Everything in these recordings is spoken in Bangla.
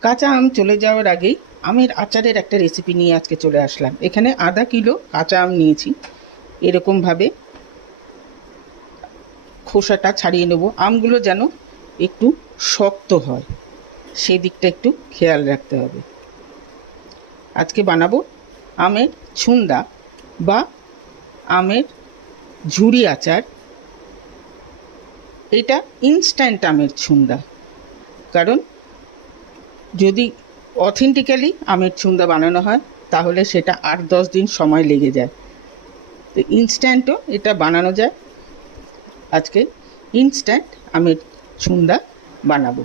কাঁচা আম চলে যাওয়ার আগেই আমের আচারের একটা রেসিপি নিয়ে আজকে চলে আসলাম। এখানে আধা কিলো কাঁচা আম নিয়েছি। এরকমভাবে খোসাটা ছাড়িয়ে নেব। আমগুলো যেন একটু শক্ত হয়। সেই দিকটা একটু খেয়াল রাখতে হবে। আজকে বানাবো আমের ছুন্দা বা আমের ঝুড়ি আচার। এটা ইনস্ট্যান্ট আমের ছুন্দা। কারণ যদি অথেন্টিক্যালি আমের ছুন্দা বানানো হয়, তাহলে সেটা আট দশ দিন সময় লেগে যায়। তো ইনস্ট্যান্টও এটা বানানো যায়। আজকে ইনস্ট্যান্ট আমের ছুন্দা বানাবো।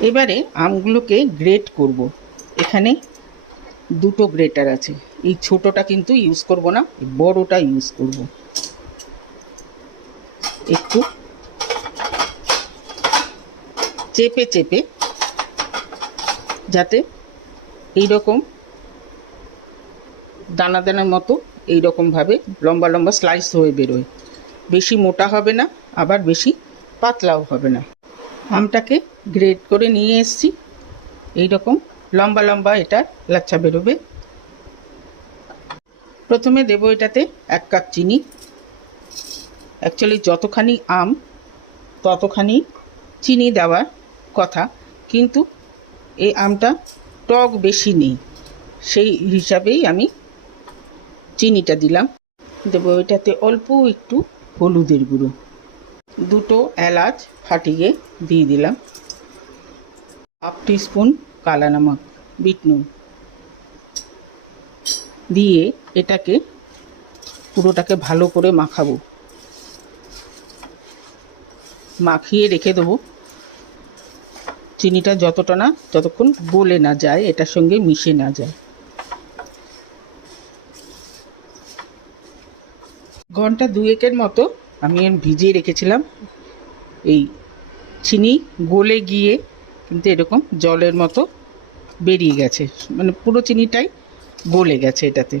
এবারে আমগুলোকে গ্রেট করব। এখানে দুটো গ্রেটার আছে। এই ছোটোটা কিন্তু ইউজ করব না বড়টা ইউজ করব। একটু চেপে চেপে, যাতে এইরকম দানা দানার মতো এইরকমভাবে লম্বা লম্বা স্লাইস হয়ে বেরোয়। বেশি মোটা হবে না, আবার বেশি পাতলাও হবে না। আমটাকে গ্রেড করে নিয়ে এসছি। এইরকম লম্বা লম্বা এটা লাচ্ছা বেরোবে। প্রথমে দেবো এটাতে এক কাপ চিনি। অ্যাকচুয়ালি যতখানি আম, ততখানি চিনি দেওয়ার কথা, কিন্তু এই আমটা টক বেশি নেই। সেই হিসাবেই আমি চিনিটা দিলাম। দেবো এটাতে অল্প একটু হলুদের গুঁড়ো। দুটো এলাচ ফাটিয়ে দিয়ে দিলাম। হাফ টিস্পুন কালা নামক বিট নুন। দিয়ে এটাকে, পুরোটাকে ভালো করে মাখাবো। মাখিয়ে রেখে দেবো। চিনিটা যতটা না যতক্ষণ গলে না যায়, এটার সঙ্গে মিশে না যায়। ঘণ্টা দুয়েকের মতো আমি ভিজিয়ে রেখেছিলাম। এই চিনি গলে গিয়ে কিন্তু এরকম জলের মতো বেরিয়ে গেছে। মানে পুরো চিনিটাই গলে গেছে এটাতে।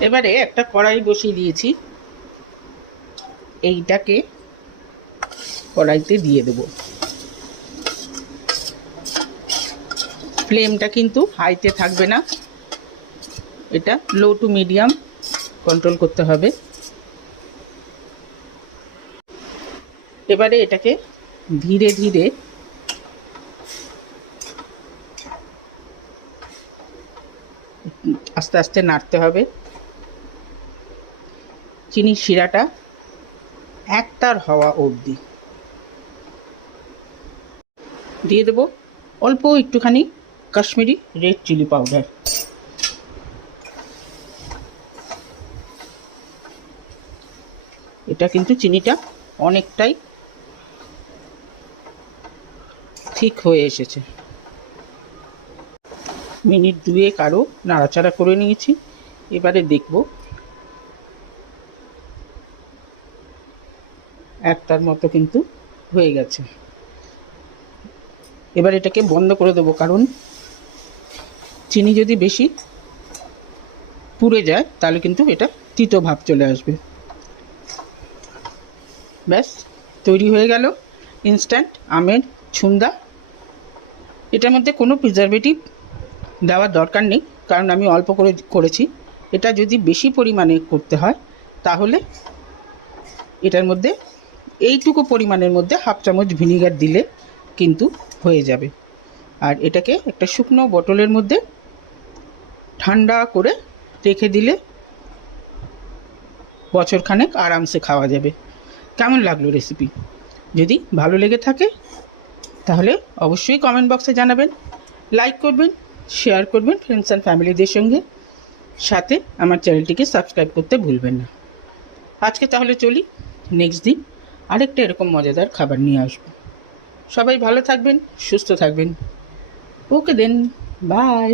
এবারে একটা কড়াই বসিয়ে দিয়েছি। এইটাকে কড়াইতে দিয়ে দেব। ফ্লেমটা কিন্তু হাইতে থাকবে না। এটা লো টু মিডিয়াম কন্ট্রোল করতে হবে। এবারে এটাকে ধীরে ধীরে আস্তে আস্তে নাড়তে হবে। চিনির শিরাটা একটার হওয়া অবধি। দিয়ে দেবো। অল্প একটুখানি কাশ্মীরি রেড চিলি পাউডার। এটা কিন্তু চিনিটা অনেকটাই ঠিক হয়ে এসেছে। মিনিট দুয়েক আরও নাড়াচাড়া করে নিয়েছি। এবারে দেখব। একটার মতো কিন্তু হয়ে গেছে। এবার এটাকে বন্ধ করে দেবো, কারণ চিনি যদি বেশি পুড়ে যায়, তাহলে কিন্তু এটা তিতো ভাব চলে আসবে। ব্যাস, তৈরি হয়ে গেল ইনস্ট্যান্ট আমের ছুন্দা। এটার মধ্যে কোনো প্রিজারভেটিভ দেওয়ার দরকার নেই, কারণ আমি অল্প করে করেছি। এটা যদি বেশি পরিমাণে করতে হয়, তাহলে এটার মধ্যে এইটুকু পরিমাণের মধ্যে হাফ চামচ ভিনিগার দিলে কিন্তু হয়ে যাবে। আর এটাকে একটা শুকনো বোতলের মধ্যে ঠান্ডা করে রেখে দিলে বছরখানেক আরামসে খাওয়া যাবে। কেমন লাগল রেসিপি যদি ভালো লেগে থাকে, তাহলে অবশ্যই কমেন্ট বক্সে জানাবেন লাইক করবেন শেয়ার করবেন ফ্রেন্ডস অ্যান্ড ফ্যামিলিদের সঙ্গে। সাথে আমার চ্যানেলটিকে সাবস্ক্রাইব করতে ভুলবেন না। আজকে তাহলে চলি নেক্সট দিন আরেকটা এরকম মজাদার খাবার নিয়ে আসব। সবাই ভালো থাকবেন সুস্থ থাকবেন। Okay then bye.